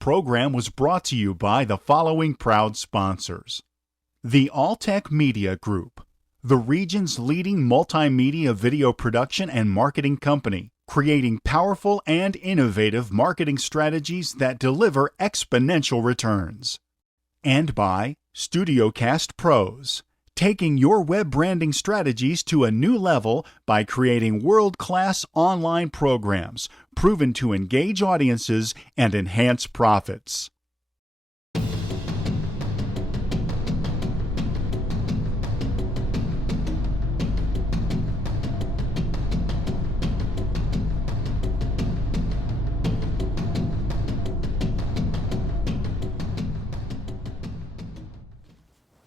program was brought to you by the following proud sponsors. The Alltech Media Group, the region's leading multimedia video production and marketing company, creating powerful and innovative marketing strategies that deliver exponential returns. And by StudioCast Pros, taking your web branding strategies to a new level by creating world-class online programs proven to engage audiences and enhance profits.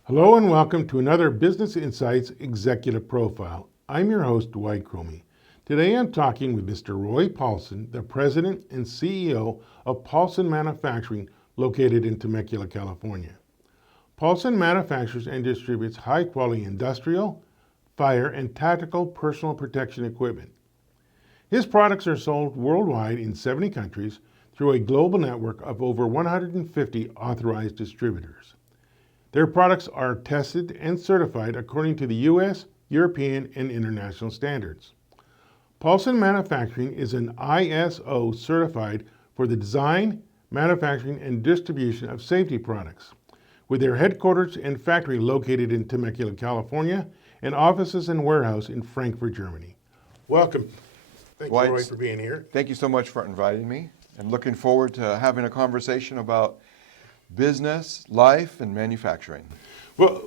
Hello and welcome to another Business Insights Executive Profile. I'm your host, Dwight Cromie. Today I'm talking with Mr. Roy Paulson, the President and CEO of Paulson Manufacturing, located in Temecula, California. Paulson manufactures and distributes high-quality industrial, fire, and tactical personal protection equipment. His products are sold worldwide in 70 countries through a global network of over 150 authorized distributors. Their products are tested and certified according to the U.S., European, and international standards. Paulson Manufacturing is an ISO certified for the design, manufacturing, and distribution of safety products, with their headquarters and factory located in Temecula, California, and offices and warehouse in Frankfurt, Germany. Welcome. Thank you, Roy, for being here. Thank you so much for inviting me. I'm looking forward to having a conversation about business, life, and manufacturing. Well,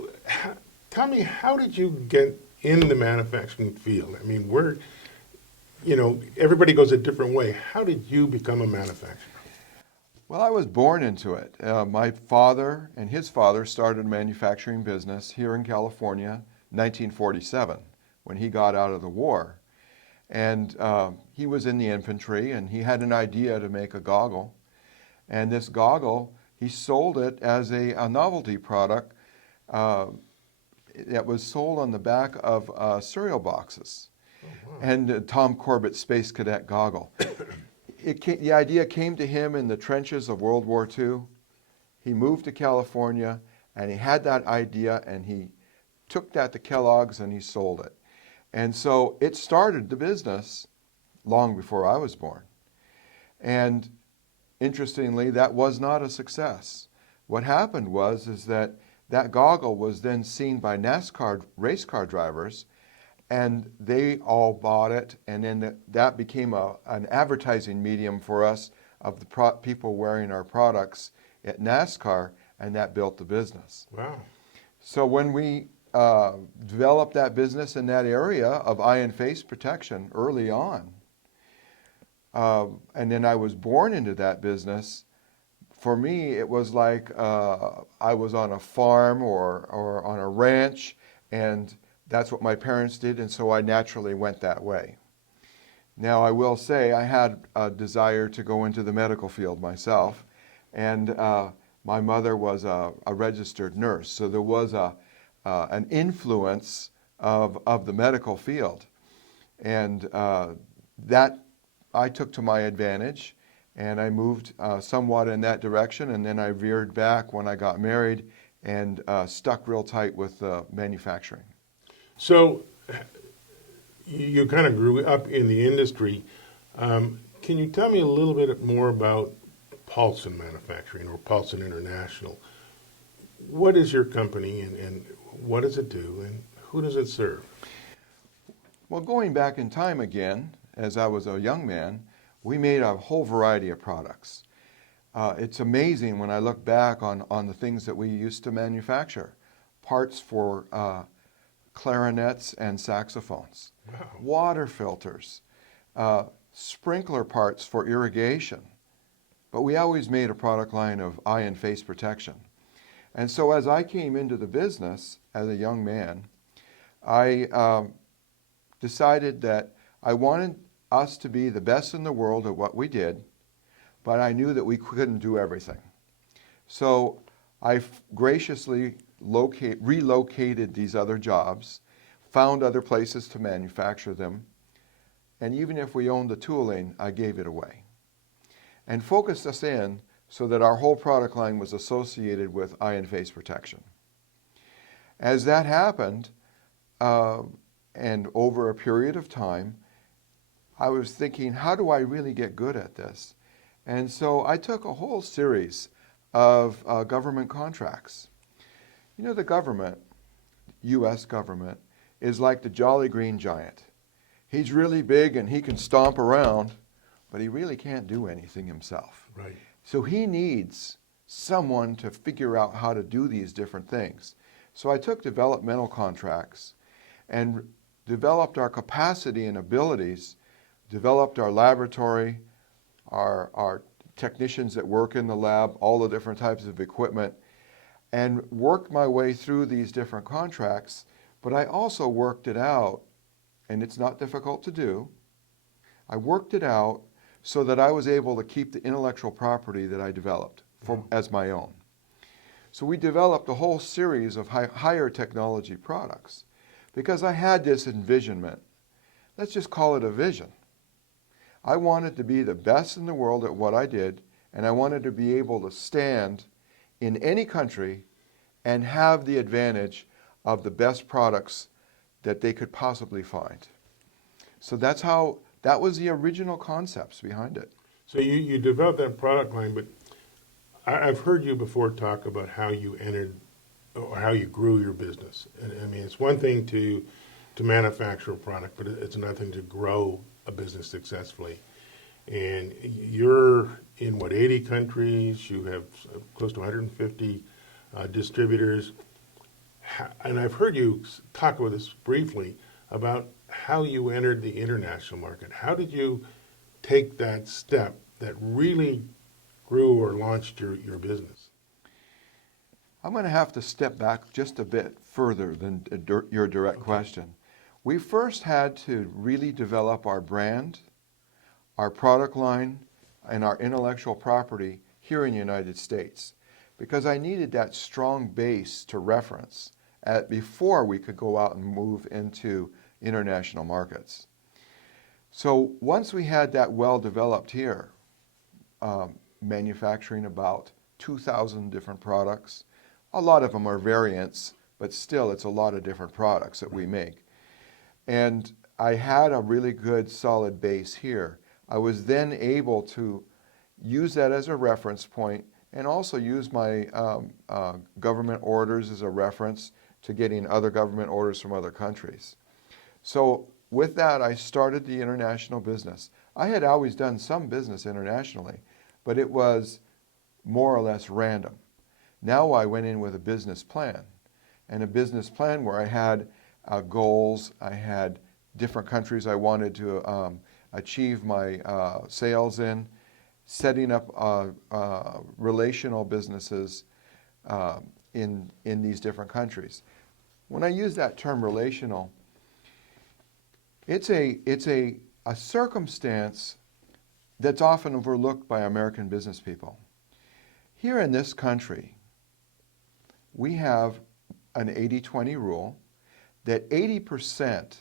tell me, how did you get in the manufacturing field? I mean, everybody goes a different way. How did you become a manufacturer? Well, I was born into it. My father and his father started a manufacturing business here in California in 1947 when he got out of the war. And he was in the infantry and he had an idea to make a goggle. And this goggle, he sold it as a novelty product that was sold on the back of cereal boxes. Oh, wow. And Tom Corbett's Space Cadet goggle. The idea came to him in the trenches of World War II. He moved to California and he had that idea and he took that to Kellogg's and he sold it. And so it started the business long before I was born. And interestingly, that was not a success. What happened was that goggle was then seen by NASCAR race car drivers, and they all bought it, and then that became an advertising medium for us of the people wearing our products at NASCAR, and that built the business. Wow. So when we developed that business in that area of eye and face protection early on, and then I was born into that business. For me, it was like I was on a farm or on a ranch, and that's what my parents did, and so I naturally went that way. Now, I will say I had a desire to go into the medical field myself, and my mother was a registered nurse, so there was an influence of the medical field, and that I took to my advantage, and I moved somewhat in that direction, and then I veered back when I got married and stuck real tight with manufacturing. So you kind of grew up in the industry. Can you tell me a little bit more about Paulson Manufacturing or Paulson International? What is your company and what does it do and who does it serve? Well, going back in time again, as I was a young man, we made a whole variety of products. It's amazing when I look back on the things that we used to manufacture. Parts for clarinets and saxophones, wow. Water filters, sprinkler parts for irrigation. But we always made a product line of eye and face protection. And so as I came into the business as a young man, I decided that I wanted us to be the best in the world at what we did, but I knew that we couldn't do everything. So I graciously relocated these other jobs, found other places to manufacture them, and even if we owned the tooling, I gave it away. And focused us in so that our whole product line was associated with eye and face protection. As that happened, and over a period of time, I was thinking, how do I really get good at this? And so I took a whole series of government contracts. You know, the government, U.S. government, is like the Jolly Green Giant. He's really big and he can stomp around, but he really can't do anything himself. Right. So he needs someone to figure out how to do these different things. So I took developmental contracts and developed our capacity and abilities, developed our laboratory, our technicians that work in the lab, all the different types of equipment, and worked my way through these different contracts. But I also worked it out, and it's not difficult to do. I worked it out so that I was able to keep the intellectual property that I developed as my own. So we developed a whole series of higher technology products because I had this envisionment. Let's just call it a vision. I wanted to be the best in the world at what I did, and I wanted to be able to stand in any country and have the advantage of the best products that they could possibly find. So that was the original concepts behind it. So you developed that product line, but I've heard you before talk about how you entered or how you grew your business. And I mean, it's one thing to manufacture a product, but it's another thing to grow a business successfully. And you're in, 80 countries? You have close to 150 distributors. And I've heard you talk about this briefly, about how you entered the international market. How did you take that step that really grew or launched your business? I'm going to have to step back just a bit further than your direct question. We first had to really develop our brand, our product line, and our intellectual property here in the United States, because I needed that strong base to reference before we could go out and move into international markets. So once we had that well developed here, manufacturing about 2,000 different products, a lot of them are variants, but still it's a lot of different products that we make. And I had a really good solid base here. I was then able to use that as a reference point and also use my government orders as a reference to getting other government orders from other countries. So with that, I started the international business. I had always done some business internationally, but it was more or less random. Now I went in with a business plan, and a business plan where I had goals, I had different countries I wanted to achieve my sales in, setting up relational businesses in these different countries. When I use that term relational, it's a circumstance that's often overlooked by American business people. Here in this country, we have an 80-20 rule that 80%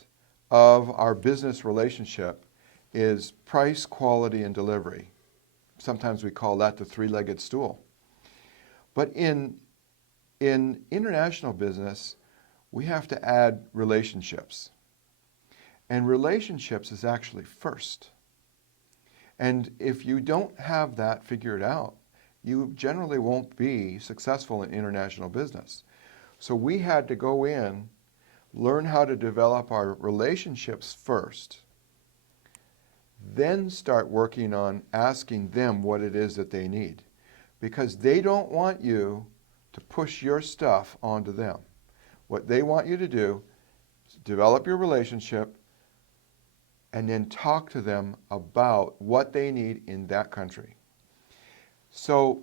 of our business relationship is price, quality, and delivery. Sometimes we call that the three-legged stool. But in international business, we have to add relationships. And relationships is actually first. And if you don't have that figured out, you generally won't be successful in international business. So we had to go in, learn how to develop our relationships first, then start working on asking them what it is that they need. Because they don't want you to push your stuff onto them. What they want you to do is develop your relationship and then talk to them about what they need in that country. So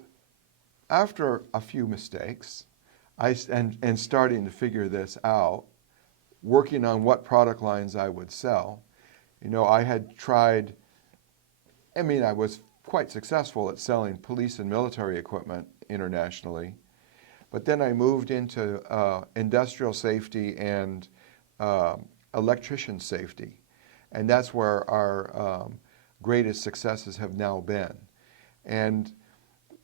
after a few mistakes, and starting to figure this out, working on what product lines I would sell, I had tried, I was quite successful at selling police and military equipment internationally, but then I moved into industrial safety and electrician safety, and that's where our greatest successes have now been. And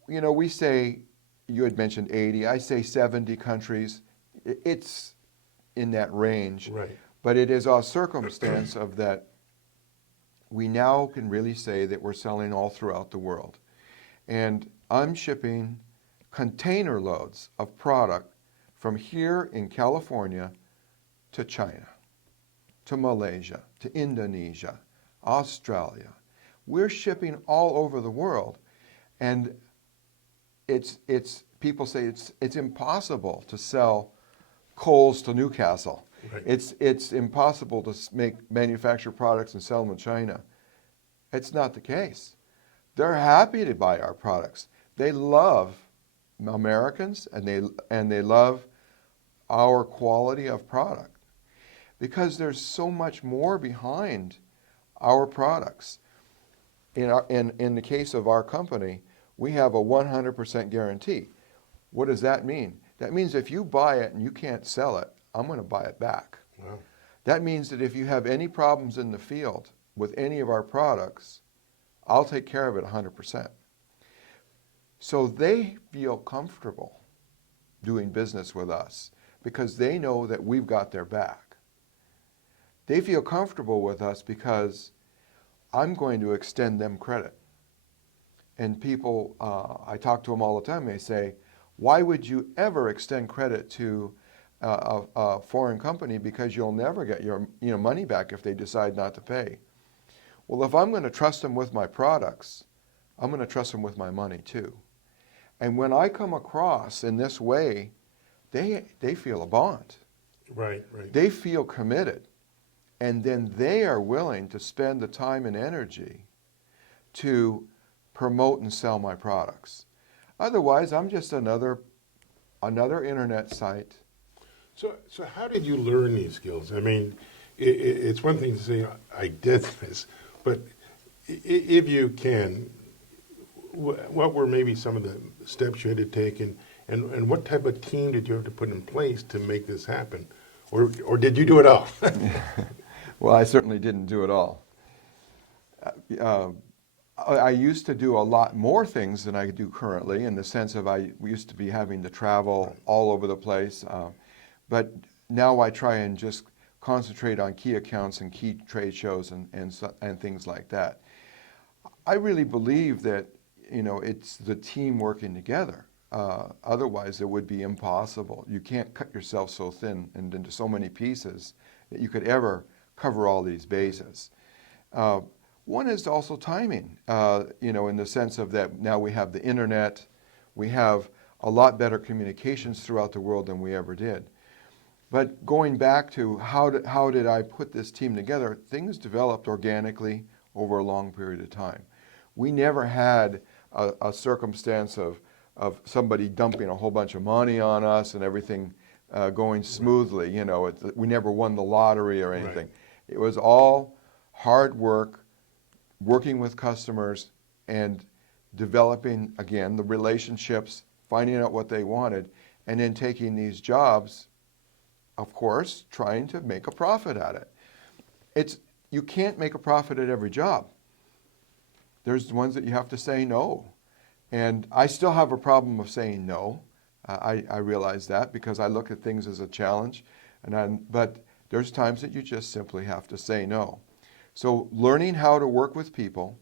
we say, you had mentioned 80, I say 70 countries. It's in that range. Right. But it is a circumstance of that we now can really say that we're selling all throughout the world. And I'm shipping container loads of product from here in California to China, to Malaysia, to Indonesia, Australia. We're shipping all over the world. And people say it's impossible to sell coals to Newcastle. Right. It's impossible to manufacture products and sell them in China. It's not the case. They're happy to buy our products. They love Americans, and they love our quality of product because there's so much more behind our products. In the case of our company, we have a 100% guarantee. What does that mean? That means if you buy it and you can't sell it, I'm going to buy it back. Wow. That means that if you have any problems in the field with any of our products, I'll take care of it 100%. So they feel comfortable doing business with us because they know that we've got their back. They feel comfortable with us because I'm going to extend them credit. And people, I talk to them all the time, they say, why would you ever extend credit to a foreign company because you'll never get your money back if they decide not to pay? Well, if I'm going to trust them with my products, I'm going to trust them with my money too. And when I come across in this way, they feel a bond. Right, right. They feel committed. And then they are willing to spend the time and energy to promote and sell my products. Otherwise, I'm just another internet site. So how did you learn these skills? I mean, it's one thing to say, I did this, but if you can, what were maybe some of the steps you had to take, and what type of team did you have to put in place to make this happen? Or did you do it all? Well, I certainly didn't do it all. I used to do a lot more things than I do currently, in the sense of we used to be having to travel all over the place. But now I try and just concentrate on key accounts and key trade shows and things like that. I really believe that it's the team working together. Otherwise, it would be impossible. You can't cut yourself so thin and into so many pieces that you could ever cover all these bases. One is also timing, in the sense of that now we have the internet, we have a lot better communications throughout the world than we ever did. But going back to how did I put this team together, things developed organically over a long period of time. We never had a circumstance of somebody dumping a whole bunch of money on us and everything going smoothly. We never won the lottery or anything. Right. It was all hard work, working with customers and developing, again, the relationships, finding out what they wanted, and then taking these jobs, of course, trying to make a profit at it. You can't make a profit at every job. There's ones that you have to say no. And I still have a problem of saying no. I realize that because I look at things as a challenge. But there's times that you just simply have to say no. So learning how to work with people,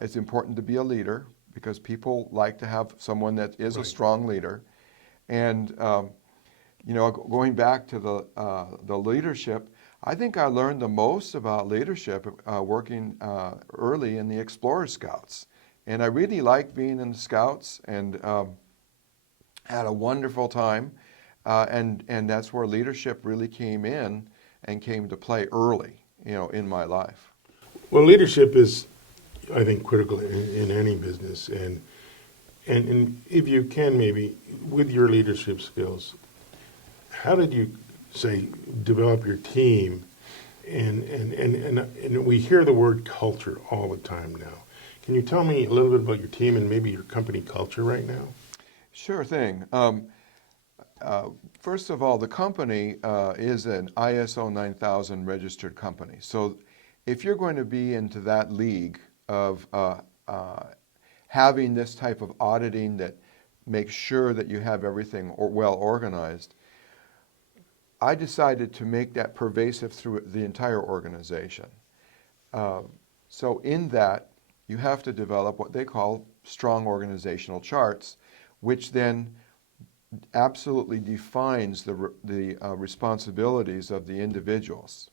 it's important to be a leader because people like to have someone that is a strong leader. And going back to the leadership, I think I learned the most about leadership working early in the Explorer Scouts. And I really liked being in the Scouts and had a wonderful time. And that's where leadership really came in and came to play early, in my life. Well, leadership is, I think, critical in any business. And if you can, maybe, with your leadership skills, how did you, say, develop your team? And we hear the word culture all the time now. Can you tell me a little bit about your team and maybe your company culture right now? Sure thing. First of all, the company is an ISO 9000 registered company. So if you're going to be into that league of having this type of auditing that makes sure that you have everything well organized, I decided to make that pervasive through the entire organization. So in that, you have to develop what they call strong organizational charts, which then absolutely defines the responsibilities of the individuals.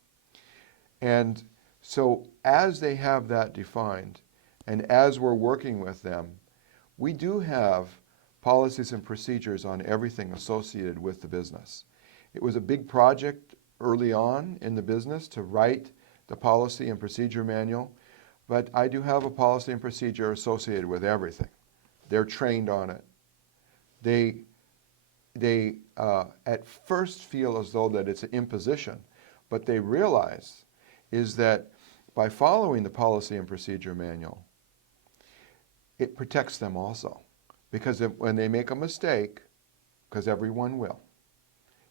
And so as they have that defined, and as we're working with them, we do have policies and procedures on everything associated with the business. It was a big project early on in the business to write the policy and procedure manual, but I do have a policy and procedure associated with everything. They're trained on it. They at first feel as though that it's an imposition, but they realize is that by following the policy and procedure manual, it protects them also. Because when they make a mistake, because everyone will,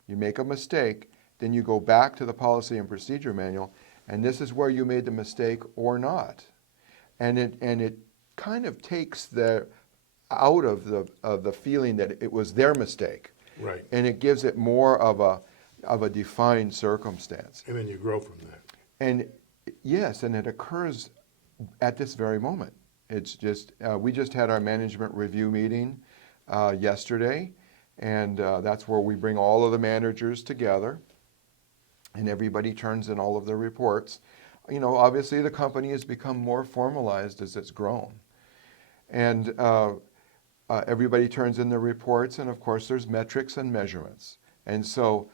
you make a mistake, then you go back to the policy and procedure manual, and this is where you made the mistake or not. And it kind of takes out of the feeling that it was their mistake. Right. And it gives it more of a defined circumstance. And then you grow from that. And yes, and it occurs at this very moment. It's just, we just had our management review meeting yesterday, and that's where we bring all of the managers together, and everybody turns in all of their reports. You know, obviously the company has become more formalized as it's grown. And everybody turns in their reports, and of course there's metrics and measurements. And so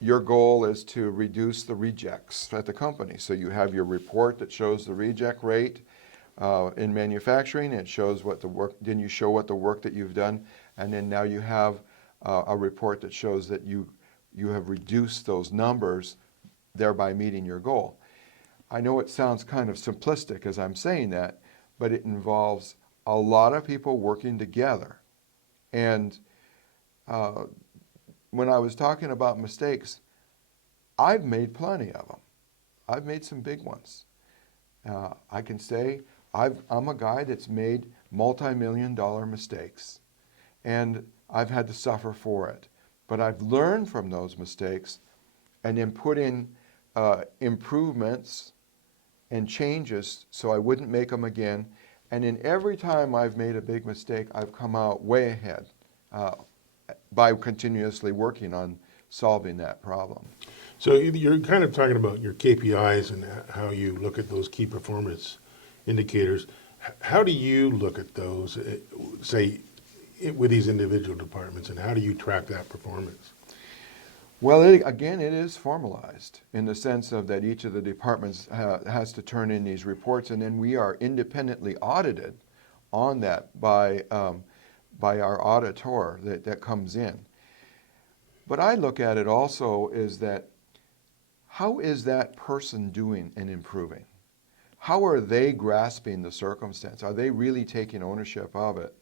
your goal is to reduce the rejects at the company. So you have your report that shows the reject rate in manufacturing. It shows what the work, then you show what the work that you've done, and then now you have a report that shows that you have reduced those numbers, thereby meeting your goal. I know it sounds kind of simplistic as I'm saying that, but it involves a lot of people working together. And when I was talking about mistakes, I've made plenty of them. I've made some big ones. I can say I'm a guy that's made multi-million-dollar mistakes, and I've had to suffer for it. But I've learned from those mistakes and then put in improvements and changes so I wouldn't make them again. And in every time I've made a big mistake, I've come out way ahead by continuously working on solving that problem. So you're kind of talking about your KPIs and how you look at those key performance indicators. How do you look at those, say, with these individual departments, and how do you track that performance? Well, again, it is formalized in the sense of that each of the departments has to turn in these reports, and then we are independently audited on that by our auditor that comes in. But I look at it also is that how is that person doing and improving? How are they grasping the circumstance? Are they really taking ownership of it?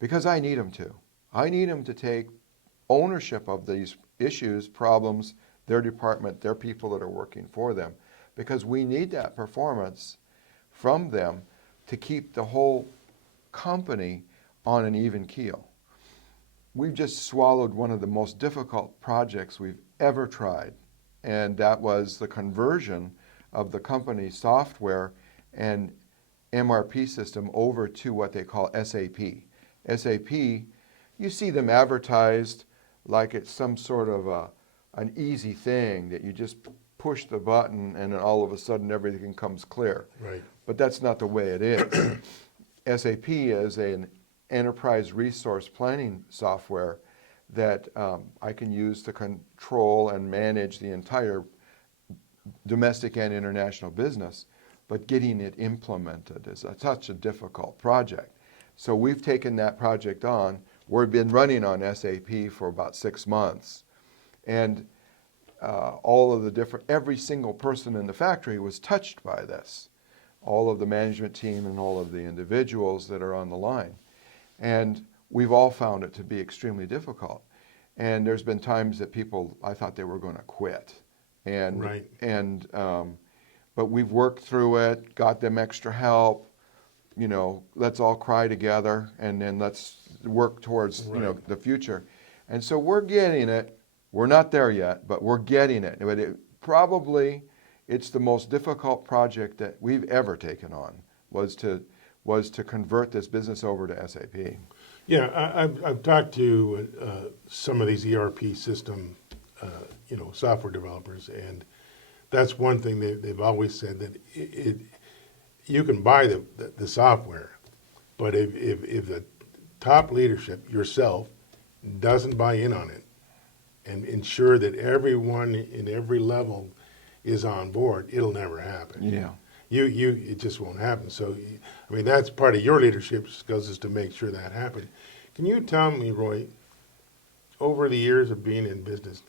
Because I need them to. I need them to take ownership of these issues, problems, their department, their people that are working for them. Because we need that performance from them to keep the whole company on an even keel. We've just swallowed one of the most difficult projects we've ever tried, and that was the conversion of the company's software and MRP system over to what they call SAP. SAP, you see them advertised like it's some sort of an easy thing that you just push the button and then all of a sudden everything comes clear. Right. But that's not the way it is. SAP is an enterprise resource planning software that I can use to control and manage the entire domestic and international business, but getting it implemented is such a difficult project. So we've taken that project on. We've been running on SAP for about 6 months, and every single person in the factory was touched by this, all of the management team and all of the individuals that are on the line. And we've all found it to be extremely difficult. And there's been times that I thought they were going to quit. And, right. But we've worked through it, got them extra help, let's all cry together and then let's work towards, the future. And so we're getting it. We're not there yet, but we're getting it. But it's the most difficult project that we've ever taken on was to convert this business over to SAP. Yeah, I've talked to some of these ERP system, software developers, and that's one thing they've always said, that you can buy the software, but if the top leadership, yourself, doesn't buy in on it and ensure that everyone in every level is on board, it'll never happen. Yeah. It just won't happen. So, that's part of your leadership skills, is to make sure that happens. Can you tell me, Roy, over the years of being in business,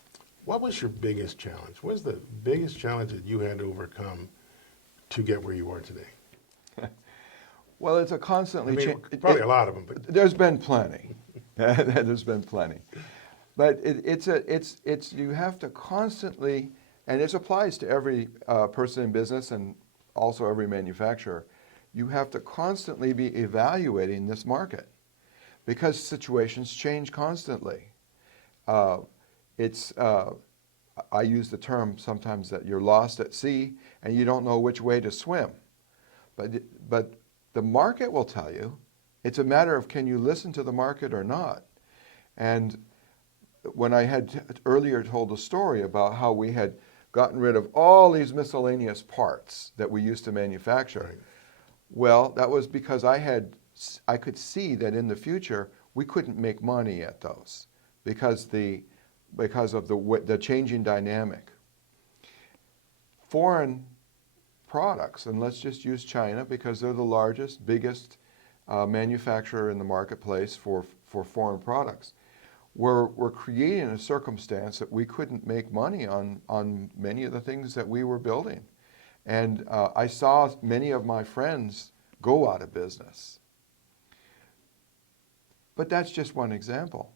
what was your biggest challenge? What was the biggest challenge that you had to overcome to get where you are today? Well, it's a constantly probably a lot of them, but there's been plenty. There's been plenty, but it's you have to constantly, and this applies to every person in business and also every manufacturer. You have to constantly be evaluating this market because situations change constantly. I use the term sometimes that you're lost at sea and you don't know which way to swim, but the market will tell you. It's a matter of, can you listen to the market or not? And when I had earlier told a story about how we had gotten rid of all these miscellaneous parts that we used to manufacture, right. Well, that was because I could see that in the future we couldn't make money at those because of the changing dynamic. Foreign products, and let's just use China because they're the largest, biggest manufacturer in the marketplace for foreign products. We're creating a circumstance that we couldn't make money on many of the things that we were building. And I saw many of my friends go out of business. But that's just one example.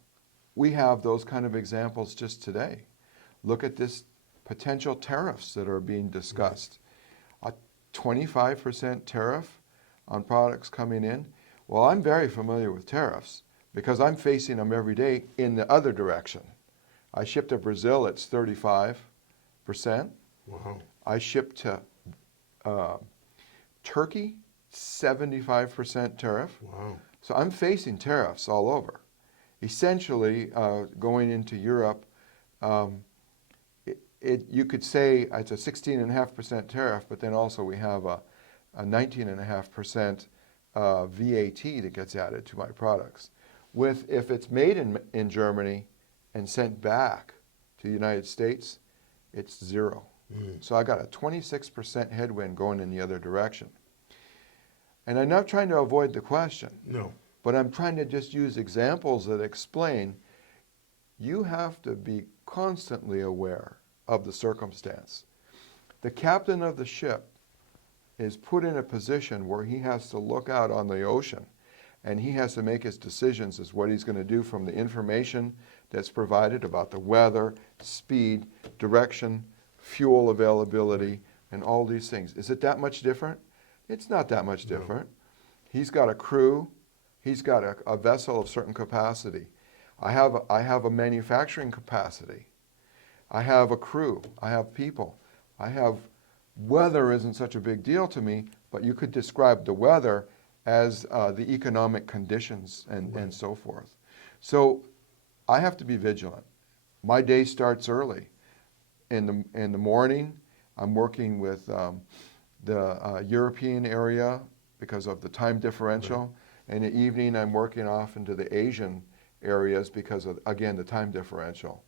We have those kind of examples just today. Look at this potential tariffs that are being discussed. A 25% tariff on products coming in. Well, I'm very familiar with tariffs because I'm facing them every day in the other direction. I ship to Brazil, it's 35%. Wow. I ship to Turkey, 75% tariff. Wow. So I'm facing tariffs all over. Essentially, going into Europe, you could say it's a 16.5% tariff, but then also we have a 19.5% VAT that gets added to my products. If it's made in Germany and sent back to the United States, it's zero. So I got a 26% headwind going in the other direction. And I'm not trying to avoid the question. No. But I'm trying to just use examples that explain you have to be constantly aware of the circumstance. The captain of the ship is put in a position where he has to look out on the ocean and he has to make his decisions as what he's going to do from the information that's provided about the weather, speed, direction, fuel availability, and all these things. Is it that much different? It's not that much different. No. He's got a crew. He's got a vessel of certain capacity. I have a manufacturing capacity. I have a crew. I have people. Weather isn't such a big deal to me, but you could describe the weather as the economic conditions and so forth. So I have to be vigilant. My day starts early. In the morning, I'm working with the European area because of the time differential. Right. In the evening, I'm working off into the Asian areas because of, again, the time differential.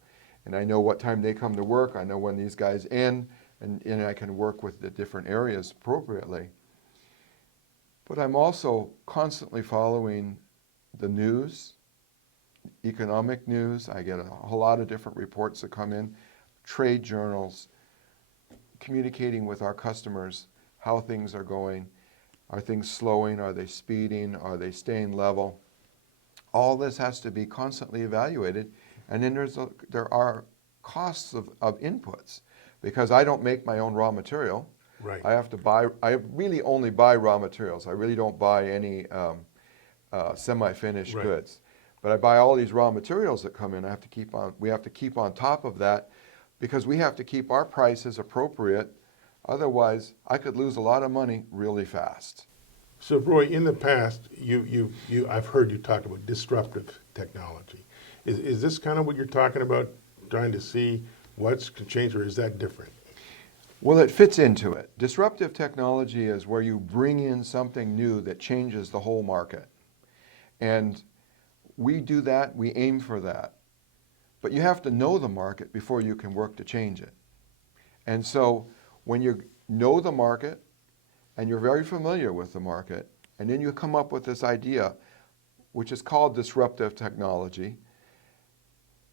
And I know what time they come to work. I know when these guys end, and I can work with the different areas appropriately. But I'm also constantly following the news, economic news. I get a whole lot of different reports that come in, trade journals, communicating with our customers how things are going. Are things slowing? Are they speeding? Are they staying level? All this has to be constantly evaluated. And then there are costs of inputs because I don't make my own raw material. Right. I really only buy raw materials. I really don't buy any semi-finished Right. goods. But I buy all these raw materials that come in. We have to keep on top of that because we have to keep our prices appropriate. Otherwise, I could lose a lot of money really fast. So, Roy, in the past, I've heard you talk about disruptive technology. Is this kind of what you're talking about, trying to see what's changed, or is that different? Well, it fits into it. Disruptive technology is where you bring in something new that changes the whole market. And we do that, we aim for that. But you have to know the market before you can work to change it. And so when you know the market and you're very familiar with the market, and then you come up with this idea, which is called disruptive technology,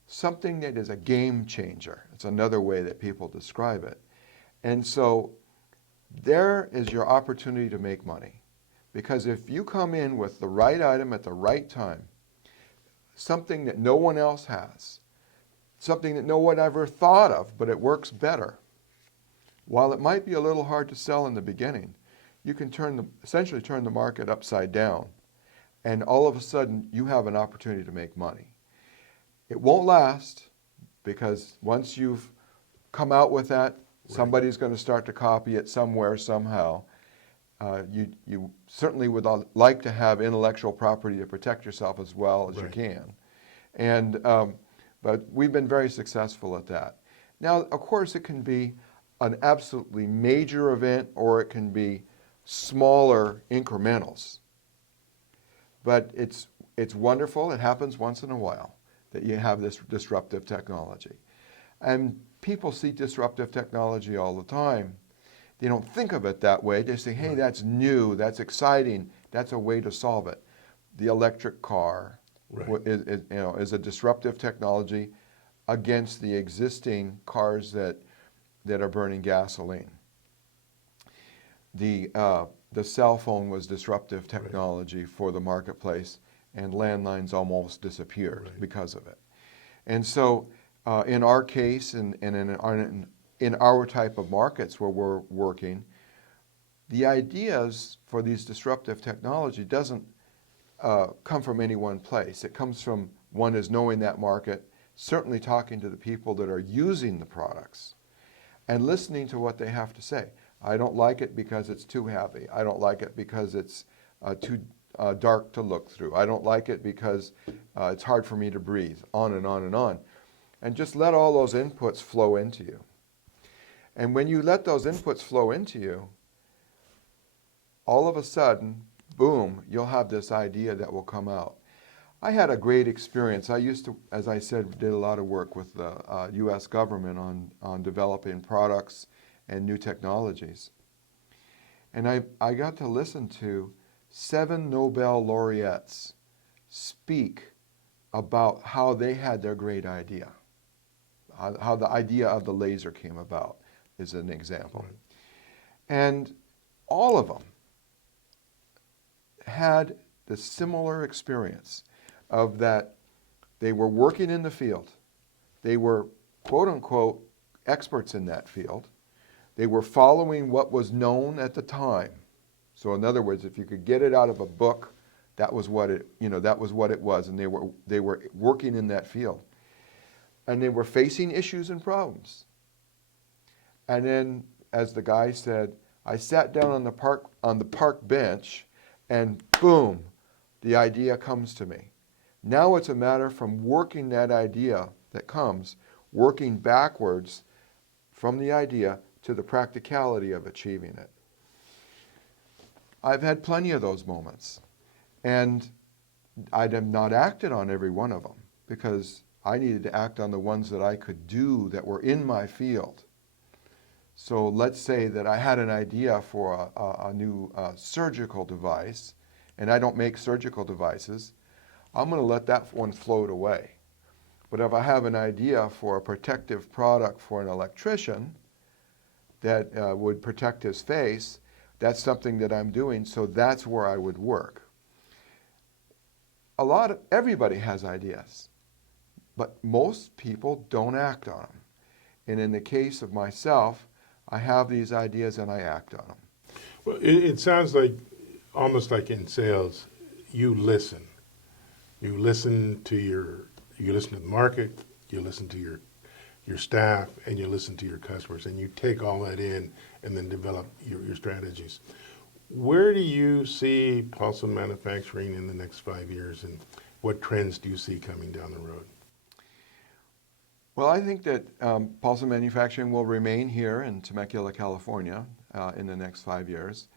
something that is a game changer. It's another way that people describe it. And so there is your opportunity to make money. Because if you come in with the right item at the right time, something that no one else has, something that no one ever thought of, but it works better, while it might be a little hard to sell in the beginning, you can essentially turn the market upside down. And all of a sudden, you have an opportunity to make money. It won't last, because once you've come out with that, somebody's going to start to copy it somewhere, somehow. You certainly would like to have intellectual property to protect yourself as well as you can. And, but we've been very successful at that. Now, of course, it can be an absolutely major event, or it can be smaller incrementals. But it's wonderful. It happens once in a while that you have this disruptive technology. And people see disruptive technology all the time. They don't think of it that way. They say, hey, that's new, that's exciting, that's a way to solve it. The electric car is a disruptive technology against the existing cars that are burning gasoline. The cell phone was disruptive technology for the marketplace, and landlines almost disappeared because of it. And so in our case, and in our type of markets where we're working, the ideas for these disruptive technology doesn't come from any one place. It comes from, one is knowing that market, certainly talking to the people that are using the products, and listening to what they have to say. I don't like it because it's too heavy. I don't like it because it's too dark to look through. I don't like it because it's hard for me to breathe, on and on and on. And just let all those inputs flow into you. And when you let those inputs flow into you, all of a sudden, boom, you'll have this idea that will come out. I had a great experience. I used to, as I said, did a lot of work with the U.S. government on developing products and new technologies. And I got to listen to 7 Nobel laureates speak about how they had their great idea, how the idea of the laser came about is an example. And all of them had the similar experience of that they were working in the field. They were, quote unquote, experts in that field. They were following what was known at the time. So in other words, if you could get it out of a book, that was what it was, and they were working in that field. And they were facing issues and problems. And then, as the guy said, I sat down on the park bench, and boom, the idea comes to me. Now it's a matter from working that idea that comes, working backwards from the idea to the practicality of achieving it. I've had plenty of those moments, and I have not acted on every one of them because I needed to act on the ones that I could do that were in my field. So let's say that I had an idea for a new surgical device, and I don't make surgical devices. I'm going to let that one float away. But if I have an idea for a protective product for an electrician that would protect his face, that's something that I'm doing, so that's where I would work. Everybody has ideas, but most people don't act on them. And in the case of myself, I have these ideas and I act on them. Well, it sounds like, almost like in sales, you listen. You listen to you listen to the market, you listen to your staff, and you listen to your customers, and you take all that in and then develop your strategies. Where do you see Paulson Manufacturing in the next 5 years, and what trends do you see coming down the road? Well, I think that Paulson Manufacturing will remain here in Temecula, California in the next 5 years.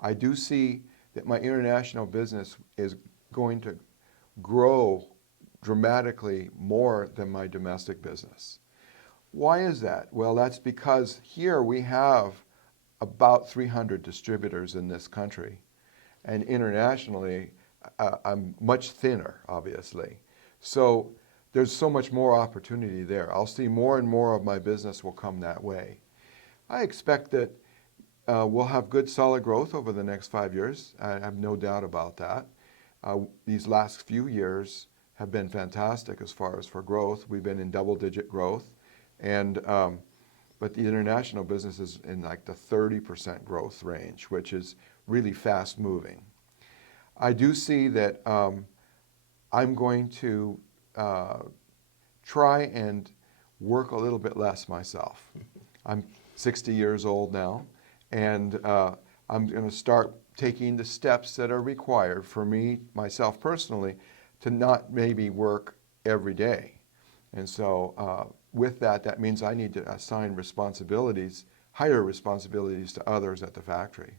I do see that my international business is going to grow dramatically more than my domestic business. Why is that? Well, that's because here we have about 300 distributors in this country, and internationally I'm much thinner, obviously. So there's so much more opportunity there. I'll see more and more of my business will come that way. I expect that we'll have good solid growth over the next 5 years. I have no doubt about that. These last few years have been fantastic as far as for growth. We've been in double-digit growth, and but the international business is in like the 30% growth range, which is really fast moving. I do see that I'm going to try and work a little bit less myself. I'm 60 years old now, and I'm going to start taking the steps that are required for me, myself personally, to not maybe work every day. And so with that, that means I need to assign responsibilities, higher responsibilities to others at the factory.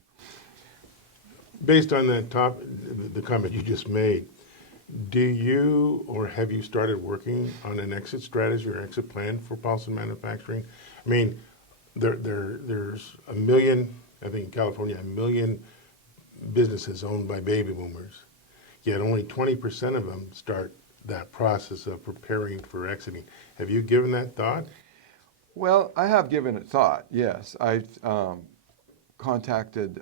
Based on that the comment you just made, do you or have you started working on an exit strategy or exit plan for Paulson Manufacturing? I mean, there's a million, I think in California, a million businesses owned by baby boomers, yet only 20% of them start that process of preparing for exiting. Have you given that thought? Well, I have given it thought, yes. I've contacted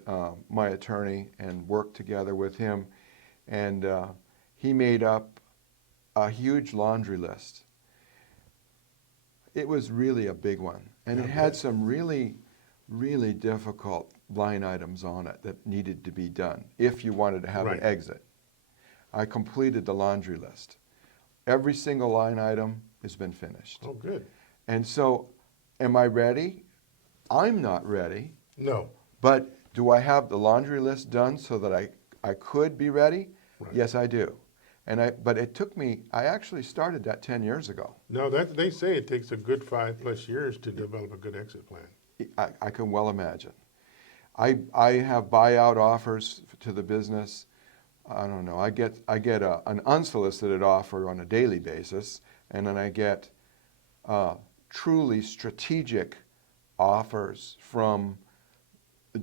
my attorney and worked together with him, and he made up a huge laundry list. It was really a big one, and it had some really, really difficult line items on it that needed to be done if you wanted to have an exit. I completed the laundry list. Every single line item has been finished. Oh, good. And so, am I ready? I'm not ready. No. But do I have the laundry list done so that I could be ready? Right. Yes, I do. But it took me, I actually started that 10 years ago. No, they say it takes a good 5+ years to develop a good exit plan. I can well imagine. I have buyout offers to the business. I don't know. I get an unsolicited offer on a daily basis, and then I get truly strategic offers from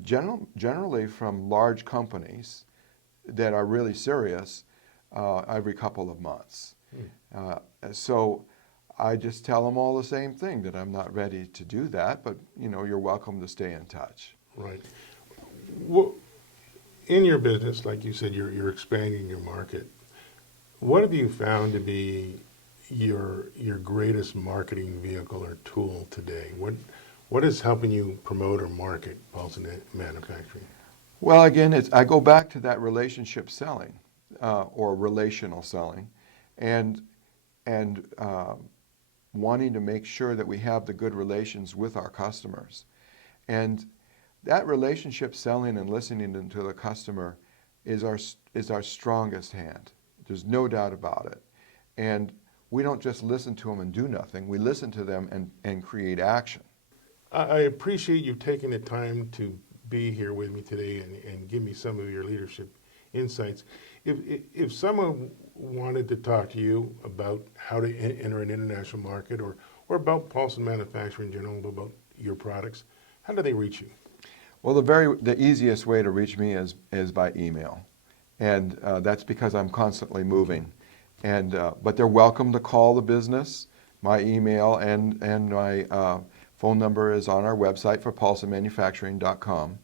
generally from large companies that are really serious every couple of months. So I just tell them all the same thing, that I'm not ready to do that, but you're welcome to stay in touch. Right. Well, in your business, like you said, you're expanding your market. What have you found to be your greatest marketing vehicle or tool today? What is helping you promote or market Paulson Manufacturing? Well, again, I go back to that relationship selling or relational selling, and wanting to make sure that we have the good relations with our customers. And that relationship selling and listening to the customer is our strongest hand. There's no doubt about it. And we don't just listen to them and do nothing. We listen to them and create action. I appreciate you taking the time to be here with me today and give me some of your leadership insights. If someone wanted to talk to you about how to enter an international market or about Paulson Manufacturing in general, about your products, how do they reach you? Well, the easiest way to reach me is by email, and that's because I'm constantly moving. But they're welcome to call the business. My email and my phone number is on our website for paulsonmanufacturing.com.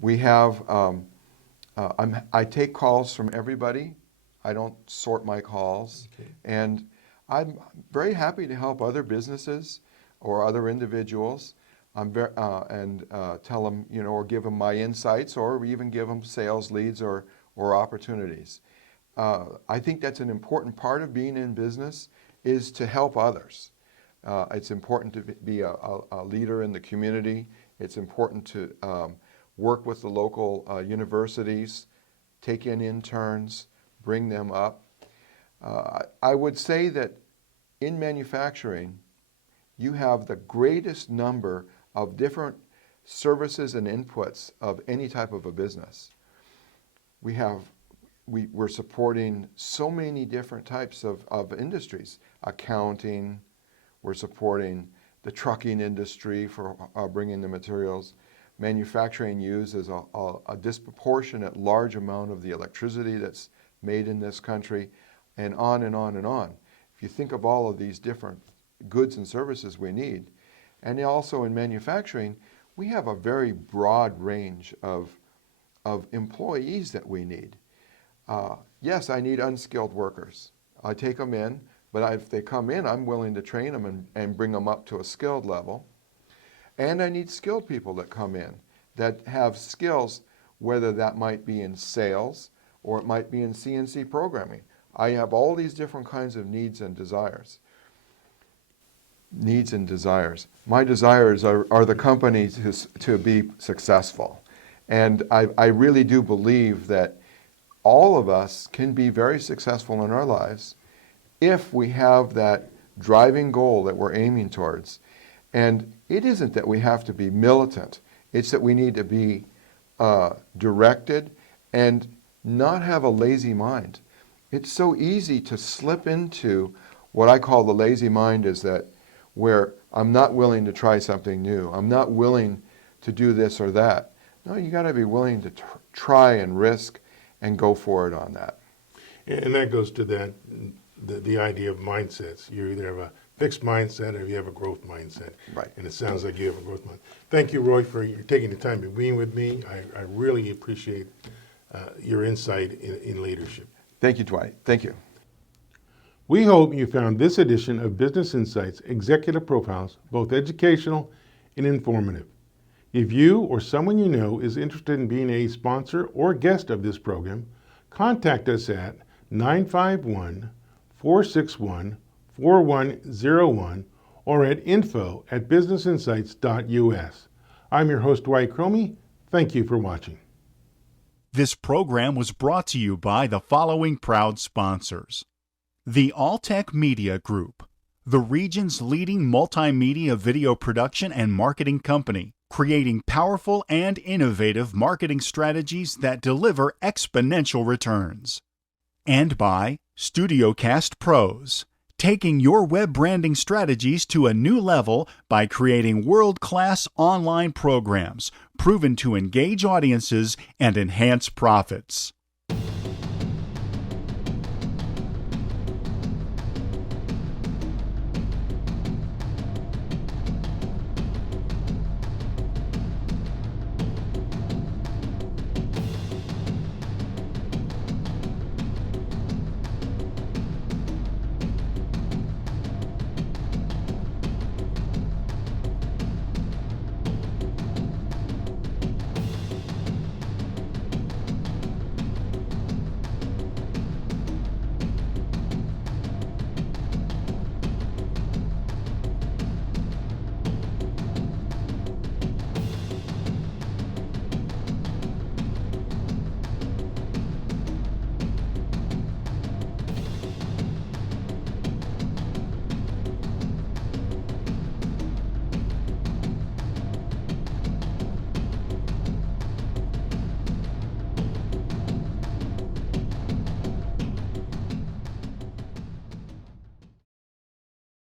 We have I take calls from everybody. I don't sort my calls, and I'm very happy to help other businesses or other individuals and tell them, or give them my insights, or even give them sales leads or opportunities. I think that's an important part of being in business, is to help others. It's important to be a leader in the community. It's important to work with the local universities, take in interns, bring them up. I would say that in manufacturing, you have the greatest number of different services and inputs of any type of a business. We're supporting so many different types of industries. Accounting, we're supporting the trucking industry for bringing the materials. Manufacturing uses a disproportionate large amount of the electricity that's made in this country, and on and on and on. If you think of all of these different goods and services we need, and also in manufacturing, we have a very broad range of employees that we need. Yes, I need unskilled workers. I take them in, but if they come in, I'm willing to train them and bring them up to a skilled level. And I need skilled people that come in that have skills, whether that might be in sales or it might be in CNC programming. I have all these different kinds of needs and desires. My desires are the company to be successful. And I really do believe that all of us can be very successful in our lives if we have that driving goal that we're aiming towards. And it isn't that we have to be militant. It's that we need to be directed and not have a lazy mind. It's so easy to slip into what I call the lazy mind, is that where I'm not willing to try something new. I'm not willing to do this or that. No, you got to be willing to try and risk and go for it on that. And that goes to the idea of mindsets. You either have a fixed mindset or you have a growth mindset. Right. And it sounds like you have a growth mindset. Thank you, Roy, for taking the time to be with me. I really appreciate your insight in leadership. Thank you, Dwight. Thank you. We hope you found this edition of Business Insights Executive Profiles both educational and informative. If you or someone you know is interested in being a sponsor or guest of this program, contact us at 951-461-4101 or at info@businessinsights.us. I'm your host, Dwight Cromie. Thank you for watching. This program was brought to you by the following proud sponsors: the Alltech Media Group, the region's leading multimedia video production and marketing company, creating powerful and innovative marketing strategies that deliver exponential returns. And by StudioCast Pros, taking your web branding strategies to a new level by creating world-class online programs proven to engage audiences and enhance profits.